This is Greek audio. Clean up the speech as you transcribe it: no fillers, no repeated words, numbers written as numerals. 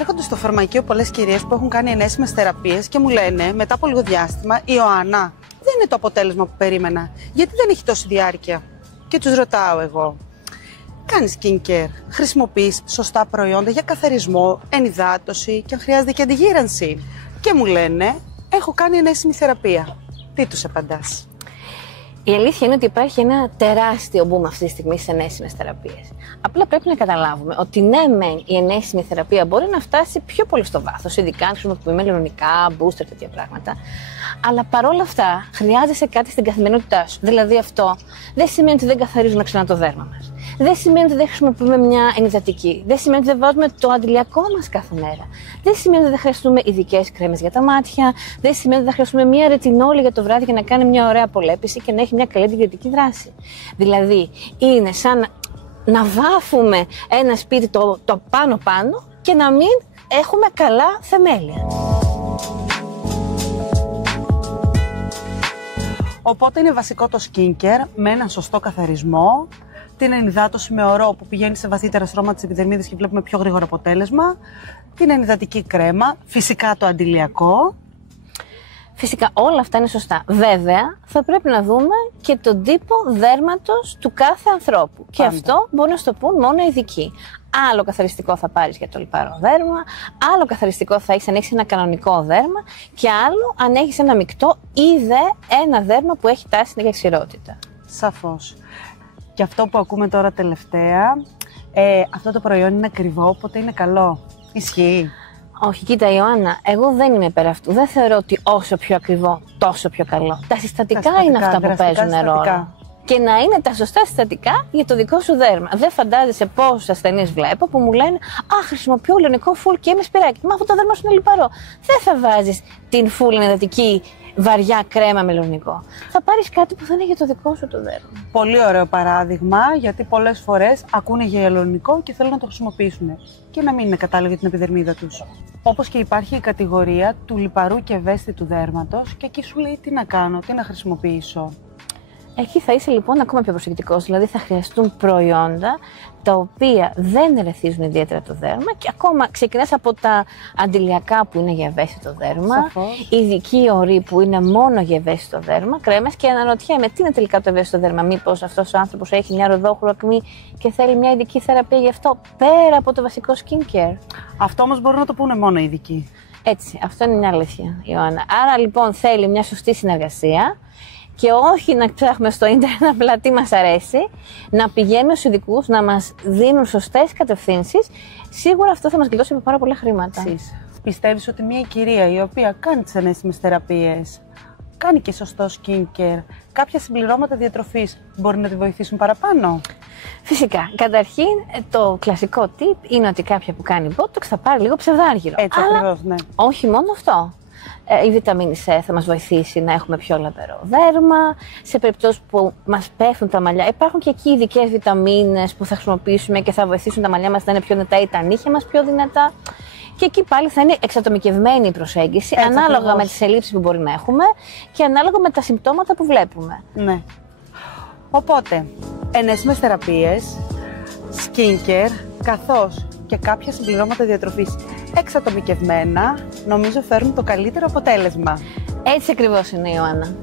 Έρχονται στο φαρμακείο πολλές κυρίες που έχουν κάνει ενέσιμες θεραπείες και μου λένε μετά από λίγο διάστημα, Ιωάννα, δεν είναι το αποτέλεσμα που περίμενα. Γιατί δεν έχει τόση διάρκεια? Και τους ρωτάω εγώ, κάνεις skincare, χρησιμοποιείς σωστά προϊόντα για καθαρισμό, ενυδάτωση και αν χρειάζεται και αντιγύρανση? Και μου λένε, έχω κάνει ενέσιμη θεραπεία. Τι τους απαντάς? Η αλήθεια είναι ότι υπάρχει ένα τεράστιο boom αυτή τη στιγμή στις ενέσιμες θεραπείες. Απλά πρέπει να καταλάβουμε ότι ναι, μεν η ενέσιμη θεραπεία μπορεί να φτάσει πιο πολύ στο βάθος, ειδικά αν χρησιμοποιούμε λιονικά, booster, τέτοια πράγματα. Αλλά παρόλα αυτά χρειάζεσαι κάτι στην καθημερινότητά σου. Δηλαδή αυτό δεν σημαίνει ότι δεν καθαρίζουμε ξανά το δέρμα μας. Δεν σημαίνει ότι δεν χρησιμοποιούμε μια ενυδατική. Δεν σημαίνει ότι δεν βάζουμε το αντιλιακό μας κάθε μέρα. Δεν σημαίνει ότι δεν χρειαστούμε ειδικές κρέμες για τα μάτια. Δεν σημαίνει ότι δεν χρειαστούμε μια ρετινόλη για το βράδυ για να κάνει μια ωραία απολέπιση και να έχει μια καλή αντιβιωτική δράση. Δηλαδή, είναι σαν να βάφουμε ένα σπίτι το πάνω-πάνω και να μην έχουμε καλά θεμέλια. Οπότε είναι βασικό το skincare με έναν σωστό καθαρισμό, την ενυδάτωση με ορό που πηγαίνει σε βαθύτερα στρώματα της επιδερμίδας και βλέπουμε πιο γρήγορο αποτέλεσμα, την ενυδατική κρέμα, φυσικά το αντιλιακό. Φυσικά όλα αυτά είναι σωστά. Βέβαια, θα πρέπει να δούμε και τον τύπο δέρματος του κάθε ανθρώπου. Και αυτό μπορεί να σου το πούν μόνο ειδικοί. Άλλο καθαριστικό θα πάρεις για το λιπαρό δέρμα, άλλο καθαριστικό θα έχεις αν έχεις ένα κανονικό δέρμα και άλλο αν έχεις ένα μεικτό ή ένα δέρμα που έχει τάση για ξηρότητα. Σαφώς. Και αυτό που ακούμε τώρα τελευταία, αυτό το προϊόν είναι ακριβό, οπότε είναι καλό. Ισχύει? Όχι, κοίτα Ιωάννα, εγώ δεν είμαι υπέρ αυτού. Δεν θεωρώ ότι όσο πιο ακριβό, τόσο πιο καλό. Τα συστατικά είναι αυτά που παίζουν ρόλο. Και να είναι τα σωστά συστατικά για το δικό σου δέρμα. Δεν φαντάζεσαι πόσους ασθενείς βλέπω που μου λένε «Α, χρησιμοποιώ λιονικό φουλ και με σπυράκι». Μα αυτό το δέρμα σου είναι λιπαρό. Δεν θα βάζεις την φουλ ενυδατική βαριά κρέμα με λιονικό. Θα πάρεις κάτι που θα είναι για το δικό σου το δέρμα. Πολύ ωραίο παράδειγμα, γιατί πολλές φορές ακούνε για λιονικό και θέλουν να το χρησιμοποιήσουν και να μην είναι κατάλληλο για την επιδερμίδα τους. Όπως και υπάρχει η κατηγορία του λιπαρού και ευαίσθητου δέρματος και εκεί σου λέει τι να κάνω, τι να χρησιμοποιήσω. Εκεί θα είσαι λοιπόν ακόμα πιο προσεκτικός, δηλαδή θα χρειαστούν προϊόντα τα οποία δεν ερεθίζουν ιδιαίτερα το δέρμα και ακόμα ξεκινάς από τα αντιλιακά που είναι για ευαίσθητο δέρμα, ειδικοί οροί που είναι μόνο για ευαίσθητο δέρμα, κρέμες και αναρωτιέμαι τι είναι τελικά το ευαίσθητο δέρμα, μήπως αυτός ο άνθρωπος έχει μια ροδόχρωο ακμή και θέλει μια ειδική θεραπεία γι' αυτό πέρα από το βασικό skincare. Αυτό όμως μπορούν να το πούνε μόνο οι ειδικοί. Έτσι, αυτό είναι μια αλήθεια, Ιωάννα. Άρα λοιπόν θέλει μια σωστή συνεργασία. Και όχι να ψάχνουμε στο ίντερνετ απλά τι μας αρέσει, να πηγαίνουμε στους ειδικούς, να μας δίνουν σωστές κατευθύνσεις. Σίγουρα αυτό θα μας γλιτώσει με πάρα πολλά χρήματα. Πιστεύεις ότι μια κυρία η οποία κάνει τις ενέσιμες θεραπείες, κάνει και σωστό skincare, κάποια συμπληρώματα διατροφής μπορεί να τη βοηθήσουν παραπάνω? Φυσικά. Καταρχήν, το κλασικό tip είναι ότι κάποια που κάνει Botox θα πάρει λίγο ψευδάργυρο. Έτσι ακριβώς, ναι. Όχι μόνο αυτό. Η βιταμίνη C θα μας βοηθήσει να έχουμε πιο λαμπερό δέρμα. Σε περιπτώσεις που μας πέφτουν τα μαλλιά, υπάρχουν και εκεί ειδικές βιταμίνες που θα χρησιμοποιήσουμε και θα βοηθήσουν τα μαλλιά μας να είναι πιο δυνατά ή τα νύχια μας πιο δυνατά. Και εκεί πάλι θα είναι εξατομικευμένη η προσέγγιση, ανάλογα με τις ελλείψεις που μπορεί να έχουμε και ανάλογα με τα συμπτώματα που βλέπουμε. Ναι. Οπότε, ενέσιμες θεραπείες, skincare, καθώς και κάποια συμπληρώματα διατροφής εξατομικευμένα, νομίζω φέρνουν το καλύτερο αποτέλεσμα. Έτσι ακριβώς είναι, Ιωάννα.